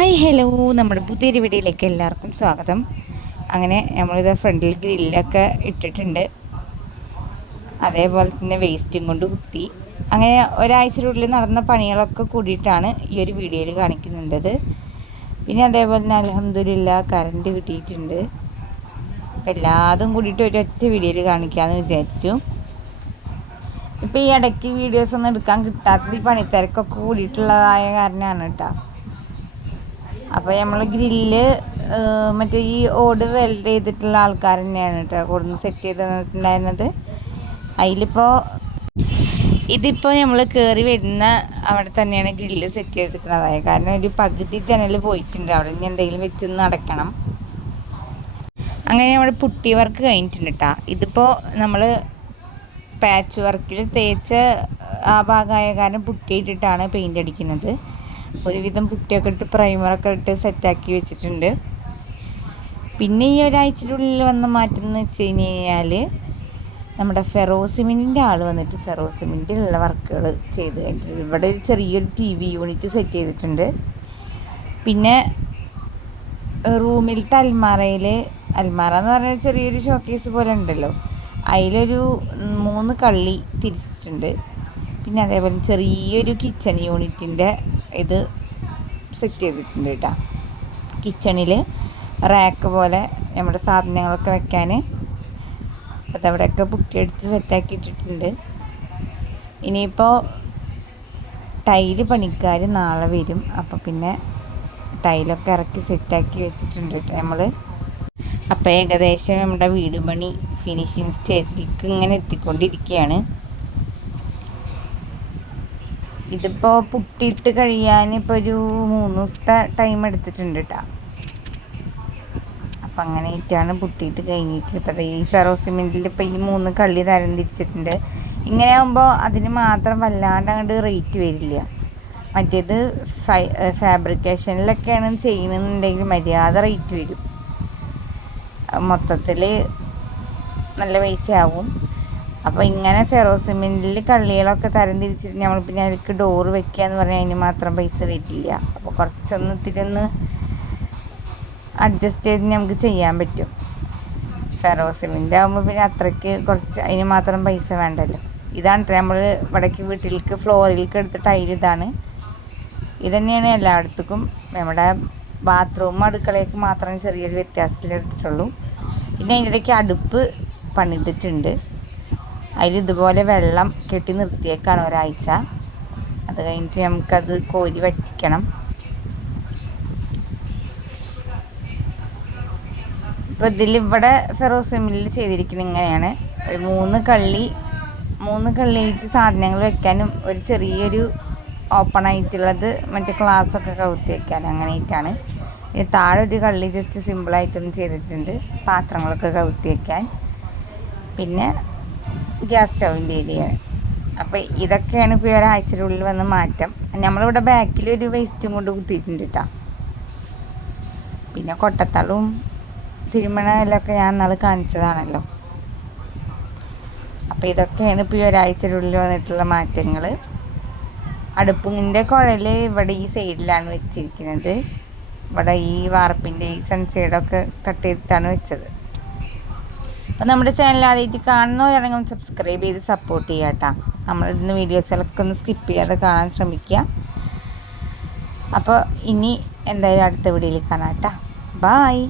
Hi hello. നമ്മുടെ പുതിയൊരു വീഡിയോയിലേക്ക് എല്ലാവർക്കും സ്വാഗതം. അങ്ങനെ നമ്മളിത് ഫ്രണ്ടിൽ ഗ്രില്ലൊക്കെ ഇട്ടിട്ടുണ്ട്. അതേപോലെ തന്നെ വേസ്റ്റും കൊണ്ട് കുത്തി. അങ്ങനെ ഒരാഴ്ചയുടെ നടന്ന പണികളൊക്കെ കൂടിയിട്ടാണ് ഈ ഒരു വീഡിയോയിൽ കാണിക്കുന്നുണ്ടത്. പിന്നെ അതേപോലെ തന്നെ അലഹമ്മദില്ല കറണ്ട് കിട്ടിയിട്ടുണ്ട്. അപ്പം എല്ലാതും കൂടിയിട്ട് ഒരൊറ്റ വീഡിയോയിൽ കാണിക്കാമെന്ന് വിചാരിച്ചു. ഇപ്പോൾ ഈ ഇടയ്ക്ക് വീഡിയോസ് ഒന്നും എടുക്കാൻ കിട്ടാത്തത് ഈ പണിത്തിരക്കൊക്കെ കൂടിയിട്ടുള്ളതായ കാരണമാണ് കേട്ടോ. അപ്പോൾ നമ്മൾ ഗ്രില്ല് മറ്റേ ഈ ഓട് വെൽഡ് ചെയ്തിട്ടുള്ള ആൾക്കാർ തന്നെയാണ് കേട്ടോ കൂടുതൽ സെറ്റ് ചെയ്ത് തന്നിട്ടുണ്ടായിരുന്നത്. അതിലിപ്പോൾ ഇതിപ്പോൾ നമ്മൾ കയറി വരുന്ന അവിടെ തന്നെയാണ് ഗ്രില്ല് സെറ്റ് ചെയ്തിട്ടുള്ളതായ കാരണം ഒരു പകുതി ജനൽ പോയിട്ടുണ്ട്. അവിടെ ഇനി എന്തെങ്കിലും വെച്ച് നടക്കണം. അങ്ങനെ നമ്മൾ പുട്ടി വർക്ക് കഴിഞ്ഞിട്ടുണ്ട് കേട്ടോ ഇതിപ്പോൾ നമ്മൾ പാച്ച് വർക്കിൽ തേച്ച ആ ഭാഗമായ കാരണം പുട്ടിയിട്ടിട്ടാണ് പെയിന്റ് അടിക്കുന്നത്. ഒരുവിധം പുട്ടിയൊക്കെ ഇട്ട് പ്രൈമറൊക്കെ ഇട്ട് സെറ്റാക്കി വെച്ചിട്ടുണ്ട്. പിന്നെ ഈ ഒരാഴ്ചയുടെ വന്ന മാറ്റം എന്ന് വെച്ച് കഴിഞ്ഞ് കഴിഞ്ഞാൽ നമ്മുടെ ഫെറോസിമിന്റെ ആൾ വന്നിട്ട് ഫെറോസിമിന്റെയുള്ള വർക്കുകൾ ചെയ്ത് കഴിഞ്ഞിട്ടുണ്ട്. ഇവിടെ ഒരു ചെറിയൊരു ടി വി യൂണിറ്റ് സെറ്റ് ചെയ്തിട്ടുണ്ട്. പിന്നെ റൂമിലത്തെ അൽമാറയിൽ അൽമാറ എന്ന് പറഞ്ഞ ചെറിയൊരു ഷോക്കേസ് പോലെ ഉണ്ടല്ലോ. അതിലൊരു മൂന്ന് കള്ളി തിരിച്ചിട്ടുണ്ട്. പിന്നെ അതേപോലെ ചെറിയൊരു കിച്ചൺ യൂണിറ്റിന്റെ ഇത് സെറ്റ് ചെയ്തിട്ടുണ്ട് കേട്ടോ. കിച്ചണിൽ റാക്ക് പോലെ നമ്മുടെ സാധനങ്ങളൊക്കെ വെക്കാൻ അതവിടെയൊക്കെ പുട്ടിയടിച്ച് സെറ്റാക്കി ഇട്ടിട്ടുണ്ട്. ഇനിയിപ്പോൾ ടൈൽ പണിക്കാർ നാളെ വരും. അപ്പോൾ പിന്നെ ടൈലൊക്കെ ഇറക്കി സെറ്റാക്കി വെച്ചിട്ടുണ്ട് കേട്ടോ നമ്മൾ അപ്പോൾ ഏകദേശം നമ്മുടെ വീട് പണി ഫിനിഷിങ് സ്റ്റേജിലേക്ക് ഇങ്ങനെ എത്തിക്കൊണ്ടിരിക്കുകയാണ്. ഇതിപ്പോൾ പുട്ടിട്ട് കഴിയാൻ ഇപ്പൊ ഒരു മൂന്ന് ദിവസത്തെ ടൈം എടുത്തിട്ടുണ്ട് കേട്ടോ അപ്പം അങ്ങനെ ഇട്ടാണ് പുട്ടിയിട്ട് കഴിഞ്ഞിട്ട്. ഇപ്പം ഈ ഫെറോ സിമെന്റിൽ ഇപ്പോൾ ഈ മൂന്ന് കള്ളി തരം തിരിച്ചിട്ടുണ്ട്. ഇങ്ങനെ ആകുമ്പോൾ അതിന് മാത്രം വല്ലാണ്ട് അങ്ങോട്ട് റേറ്റ് വരില്ല. മറ്റേത് ഫൈ ഫാബ്രിക്കേഷനിലൊക്കെയാണ് ചെയ്യുന്നുണ്ടെങ്കിൽ മര്യാദ റേറ്റ് വരും. മൊത്തത്തിൽ നല്ല പൈസ ആവും അപ്പോൾ ഇങ്ങനെ ഫെറോസിമെന്റിൽ കള്ളികളൊക്കെ തരം തിരിച്ചിട്ട് നമ്മൾ പിന്നെ അതിലേക്ക് ഡോറ് വെക്കുക എന്ന് പറഞ്ഞാൽ അതിന് മാത്രം പൈസ വരില്ല. അപ്പോൾ കുറച്ചൊന്ന് ഇത്തിരി ഒന്ന് അഡ്ജസ്റ്റ് ചെയ്ത് നമുക്ക് ചെയ്യാൻ പറ്റും. ഫെറോസിമെന്റ് ആകുമ്പോൾ പിന്നെ അത്രയ്ക്ക് കുറച്ച് അതിന് മാത്രം പൈസ വേണ്ടല്ലോ. ഇതാണ് നമ്മൾ ഇവിടേക്ക് വീട്ടിലേക്ക് ഫ്ലോറിലേക്ക് എടുത്ത ടൈൽ ഇതാണ്. ഇതന്നെയാണ് എല്ലായിടത്തേക്കും നമ്മുടെ ബാത്റൂം അടുക്കളയൊക്കെ മാത്രം ചെറിയൊരു വ്യത്യാസത്തിൽ എടുത്തിട്ടുള്ളൂ. പിന്നെ അതിന്റെ ഇടയ്ക്ക് അടുപ്പ് പണിതിട്ടുണ്ട്. അതിൽ ഇതുപോലെ വെള്ളം കെട്ടി നിർത്തിയേക്കാണ് ഒരാഴ്ച. അത് കഴിഞ്ഞിട്ട് നമുക്കത് കോരി വറ്റിക്കണം. ഇപ്പോൾ ഇതിൽ ഇവിടെ ഫെറോസിമിൽ ചെയ്തിരിക്കുന്നത് ഇങ്ങനെയാണ്. ഒരു മൂന്ന് കള്ളി മൂന്ന് കള്ളിയിട്ട് സാധനങ്ങൾ വെക്കാനും ഒരു ചെറിയൊരു ഓപ്പൺ ആയിട്ടുള്ളത് മറ്റേ ഗ്ലാസ്സൊക്കെ കവുത്തി വെക്കാൻ അങ്ങനെയായിട്ടാണ് ഇനി താഴെ ഒരു കള്ളി ജസ്റ്റ് സിമ്പിളായിട്ടൊന്നും ചെയ്തിട്ടുണ്ട്. പാത്രങ്ങളൊക്കെ കവുത്തി വെക്കാൻ. പിന്നെ ഗ്യാസ് സ്റ്റൗവിന്റെ ഏരിയയാണ് അപ്പോൾ ഇതൊക്കെയാണ് ഇപ്പോൾ ഒരാഴ്ചയുടെ ഉള്ളിൽ വന്ന് മാറ്റം. നമ്മളിവിടെ ബാക്കിൽ ഒരു വേസ്റ്റും കൊണ്ട് കുത്തിയിട്ടുണ്ട് കേട്ടോ പിന്നെ കൊട്ടത്തളും തിരുമണലൊക്കെ ഞാൻ നാളെ കാണിച്ചതാണല്ലോ. അപ്പോൾ ഇതൊക്കെയാണ് ഇപ്പോൾ ഈ ഒരാഴ്ചയുടെ ഉള്ളിൽ വന്നിട്ടുള്ള മാറ്റങ്ങൾ അടുപ്പിന്റെ കുഴൽ ഇവിടെ ഈ സൈഡിലാണ് വെച്ചിരിക്കുന്നത്. ഇവിടെ ഈ വാർപ്പിന്റെ ഈ സൺസൈഡൊക്കെ കട്ട് ചെയ്തിട്ടാണ് വെച്ചത്. അപ്പോൾ നമ്മുടെ ചാനൽ ആദ്യമായിട്ട് കാണുന്നവരാണെങ്കിൽ ഒന്ന് സബ്സ്ക്രൈബ് ചെയ്ത് സപ്പോർട്ട് ചെയ്യുക കേട്ടോ. നമ്മളിടുന്ന വീഡിയോസുകളൊക്കെ ഒന്ന് സ്കിപ്പ് ചെയ്യാതെ കാണാൻ ശ്രമിക്കുക. അപ്പോൾ ഇനി എന്തായാലും അടുത്ത വീഡിയോയിൽ കാണാം കേട്ടോ. ബായ്